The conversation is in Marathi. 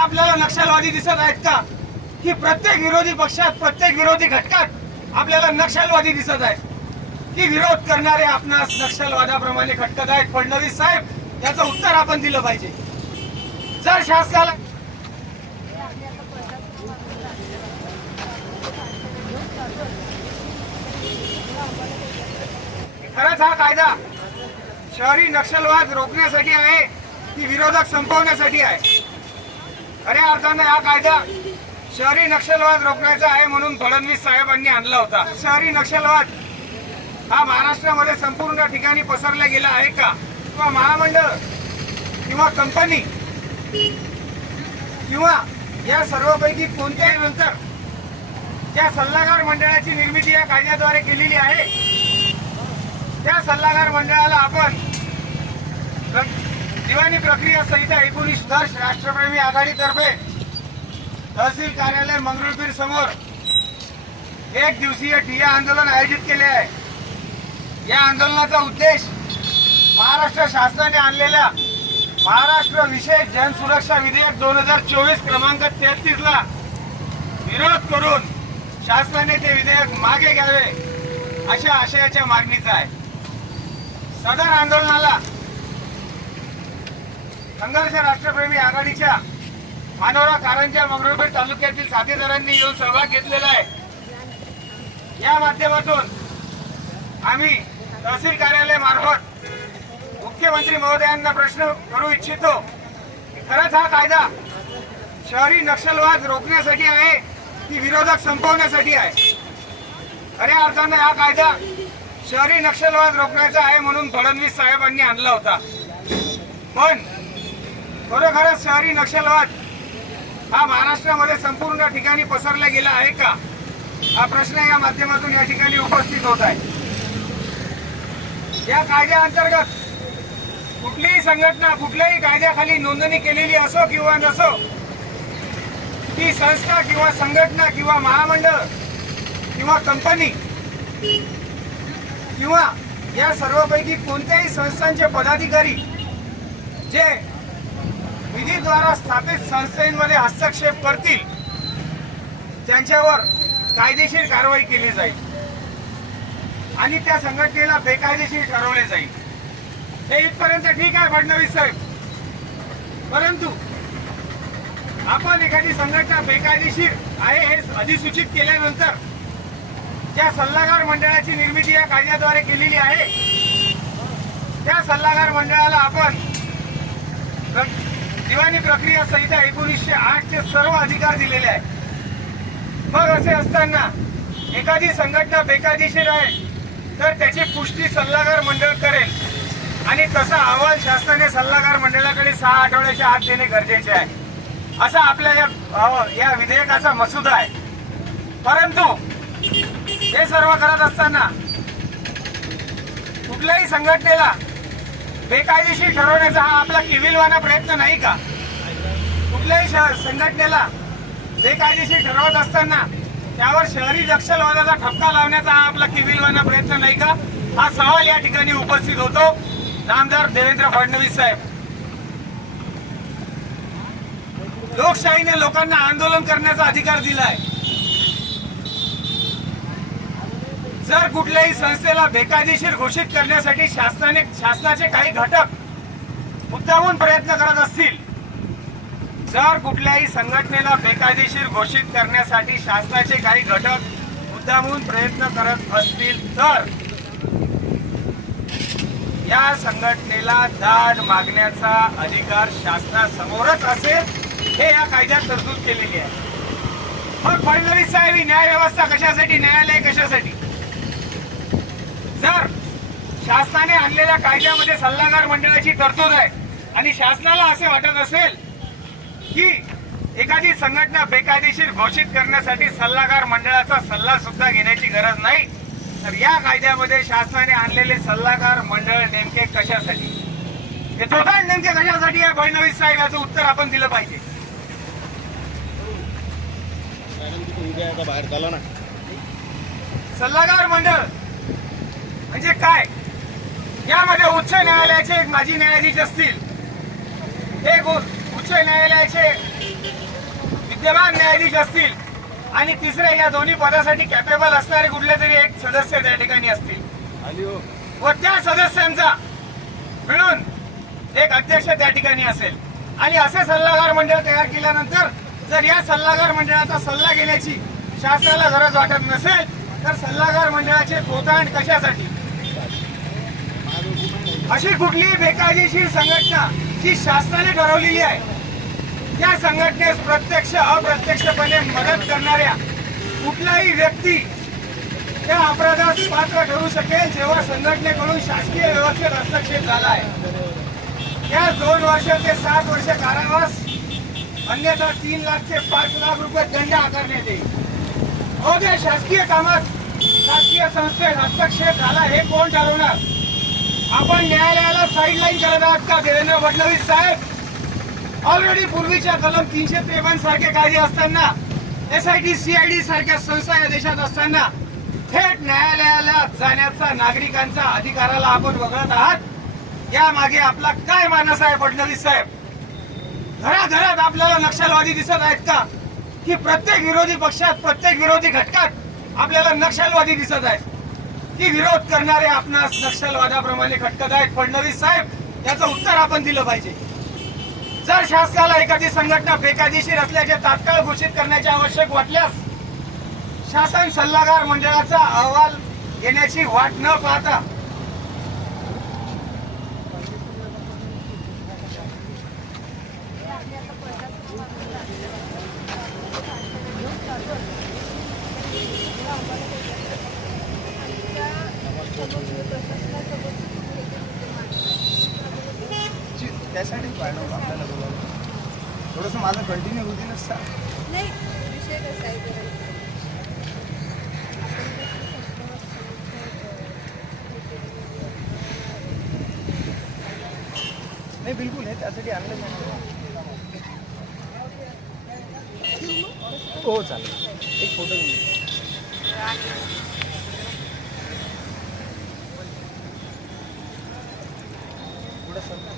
आपल्याला नक्षलवादी दिसत आहेत का? की प्रत्येक विरोधी पक्षात, प्रत्येक विरोधी घटकात आपल्याला नक्षलवादी दिसत आहेत की विरोध करणारे आपणास नक्षलवादाप्रमाणे खटकत आहेत? फडणवीस साहेब, याचं उत्तर आपण दिलं पाहिजे. जर शासनाला खरंच हा कायदा शहरी नक्षलवाद रोखण्यासाठी आहे की विरोधक संपवण्यासाठी आहे? खऱ्या अर्थानं हा कायदा शहरी नक्षलवाद रोखण्याचा आहे म्हणून फडणवीस साहेबांनी आणला होता. शहरी नक्षलवाद हा महाराष्ट्रामध्ये संपूर्ण ठिकाणी पसरला गेला आहे का? किंवा महामंडळ किंवा कंपनी किंवा या सर्वपैकी कोणत्याही नंतर ज्या सल्लागार मंडळाची निर्मिती या कायद्याद्वारे केलेली आहे, त्या सल्लागार मंडळाला आपण दिवाणी प्रक्रिया संहिता 19 राष्ट्रप्रेमी आघाडीतर्फे तहसील कार्यालय मंगरुळपीर समोर एक दिवसीय ठिय्या आंदोलन आयोजित केले आहे. या आंदोलनाचा उद्देश महाराष्ट्र शासनाने आणलेल्या महाराष्ट्र विशेष जनसुरक्षा विधेयक 2024 क्रमांक 33 ला विरोध करून शासनाने ते विधेयक मागे घ्यावे अशा आशयाच्या मागणीचा आहे. सदर आंदोलनाला संघर्ष राष्ट्रप्रेमी आघाडीच्या मानोरा, कारंजा, मंगरुळपीर तालुक्यातील साथीदारांनी येऊन सहभाग घेतलेला आहे. या माध्यमातून आम्ही तहसील कार्यालय मार्फत मुख्यमंत्री महोदयांना प्रश्न करू इच्छितो की खरंच हा कायदा शहरी नक्षलवाद रोखण्यासाठी आहे की विरोधक संपवण्यासाठी आहे? खऱ्या अर्थानं हा कायदा शहरी नक्षलवाद रोखण्याचा आहे म्हणून फडणवीस साहेबांनी आणला होता. पण खरोखरच शहरी नक्षलवाद हा महाराष्ट्रामध्ये संपूर्ण ठिकाणी पसरला गेला आहे का? हा प्रश्न या माध्यमातून या ठिकाणी उपस्थित होत आहे. या कायद्याअंतर्गत कुठलीही संघटना कुठल्याही कायद्याखाली नोंदणी केलेली असो किंवा नसो, ती संस्था किंवा संघटना किंवा महामंडळ किंवा कंपनी किंवा या सर्वपैकी कोणत्याही संस्थांचे पदाधिकारी जे विधीद्वारा स्थापित संस्थेमध्ये हस्तक्षेप करतील त्यांच्यावर कायदेशीर कारवाई केली जाईल आणि त्या संघटनेला बेकायदेशीर ठरवले जाईल. हे इथपर्यंत ठीक आहे फडणवीस साहेब, परंतु आपण एखादी संघटना बेकायदेशीर आहे हे अधिसूचित केल्यानंतर ज्या सल्लागार मंडळाची निर्मिती या कायद्याद्वारे केलेली आहे, त्या सल्लागार मंडळाला आपण दिवाणी प्रक्रिया संहिता 1908 चे सर्व अधिकार दिलेले आहेत. मग असे असताना एखादी संघटना बेकायदेशीर आहे तर त्याची पुष्टी सल्लागार मंडळ करेल आणि तसा अहवाल शासनाने सल्लागार मंडळाकडे 6 आठवड्याच्या आत देणे गरजेचे आहे, असा आपल्या या विधेयकाचा मसुदा आहे. परंतु हे सर्व करत असताना कुठल्याही संघटनेला बेकायदेशीर ठरवण्याचा हा आपला केविलवाना प्रयत्न नाही का? कुठल्याही संघटनेला बेकायदेशीर ठरवत असताना त्यावर शहरी नक्षलवादाचा ठपका लावण्याचा हा आपला केविलवाना प्रयत्न नाही का? हा सवाल या ठिकाणी उपस्थित होतो. नामदार देवेंद्र फडणवीस साहेब, लोकशाहीने लोकांना आंदोलन करण्याचा अधिकार दिलाय. जर कुठल्याही संस्थेला बेकायदेशीर घोषित करण्यासाठी शासनाचे काही घटक मुद्दामून प्रयत्न करत असतील, जर कुठल्याही संघटनेला बेकायदेशीर घोषित करण्यासाठी शासनाचे काही घटक मुद्दामून प्रयत्न करत असतील तर या संघटनेला दाद मागण्याचा अधिकार शासनासमोरच असेल, हे या कायद्यात तरतूद केलेली आहे. मग फडणवीस साहेब, न्याय व्यवस्था कशासाठी, न्यायालय कशासाठी? जर शासनाने आणलेल्या कायद्यामध्ये सल्लागार मंडळाची तरतूद आहे आणि शासनाला असे वाटत असेल की एखादी संघटना बेकायदेशीर घोषित करण्यासाठी सल्लागार मंडळाचा सल्ला सुद्धा घेण्याची गरज नाही, तर या कायद्यामध्ये शासनाने आणलेले सल्लागार मंडळ नेमके कशासाठी, ते धोरण नेमके कशासाठी आहे फडणवीस साहेब, याचं उत्तर आपण दिलं पाहिजे. बाहेर झाला ना सल्लागार मंडळ म्हणजे काय? यामध्ये उच्च न्यायालयाचे एक माजी न्यायाधीश असतील, एक उच्च न्यायालयाचे विद्यमान न्यायाधीश असतील आणि तिसरे या दोन्ही पदासाठी कॅपेबल असणारे कुठले तरी एक सदस्य त्या ठिकाणी असतील व त्या सदस्यांचा मिळून एक अध्यक्ष त्या ठिकाणी असेल आणि असे सल्लागार मंडळ तयार केल्यानंतर जर या सल्लागार मंडळाचा सल्ला घेण्याची शासनाला गरज वाटत नसेल तर सल्लागार मंडळाचे पोतांड कशासाठी? अशी कुठलीही बेकायदेशीर संघटना जी शासनाने ठरवलेली आहे त्या संघटनेस प्रत्यक्ष अप्रत्यक्षपणे मदत करणाऱ्या कुठलाही व्यक्ती त्या अपराधास पात्र ठरू शकेल जेव्हा संघटनेकडून शासकीय व्यवस्थेत हस्तक्षेप झाला आहे. या 2 वर्ष ते 7 वर्ष कारावास अन्यथा 3 लाख ते 5 लाख रुपये दंड आकारण्यात येईल. त्या शासकीय कामात शासकीय संस्थेत हस्तक्षेप झाला हे कोण ठरवणार? आपण न्यायालयाला साईडलाईन करत आहात का देवेंद्र फडणवीस साहेब? ऑलरेडी पूर्वीच्या कलम 353 सारखे कायदे असताना SIT CID सारख्या संस्था या देशात असताना थेट न्यायालयाला जाण्याचा नागरिकांचा अधिकाराला आपण वगळत आहात. यामागे आपला काय मानस आहे फडणवीस साहेब? घराघरात आपल्याला नक्षलवादी दिसत आहेत का की प्रत्येक विरोधी पक्षात प्रत्येक विरोधी घटकात आपल्याला नक्षलवादी दिसत आहेत की विरोध करणारे आपणास नक्षलवादाप्रमाणे खटकत आहेत? फडणवीस साहेब याचं उत्तर आपण दिलं पाहिजे. जर शासनाला एखादी संघटना बेकायदेशीर असल्याचे तात्काळ घोषित करण्याचे आवश्यक वाटल्यास शासन सल्लागार मंडळाचा अहवाल घेण्याची वाट न पाहता त्यासाठी पाठवलं आपल्याला बोलावलं. थोडंसं माझं कंटिन्यू होऊ दिलं सर. नाही विषय कसा आहे नाही बिलकुल हे त्यासाठी आणलं हो चालेल. एक फोटो पुढं सर